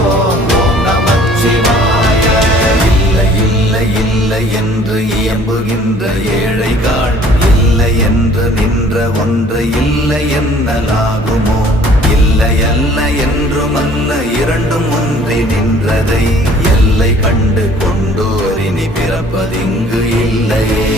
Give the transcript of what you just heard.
ஓம் நமச்சிவாய. இல்லை இல்லை இல்லை என்று இயம்புகின்ற ஏழைகள், இல்லை என்று நின்ற ஒன்று இல்லை என்னலாகுமோ? இல்லை அல்ல என்றும் அல்ல இரண்டும் ஒன்றி நின்றதை எல்லை கண்டு கொண்டோர் இனி பிறப்பதிங்கு இல்லையே.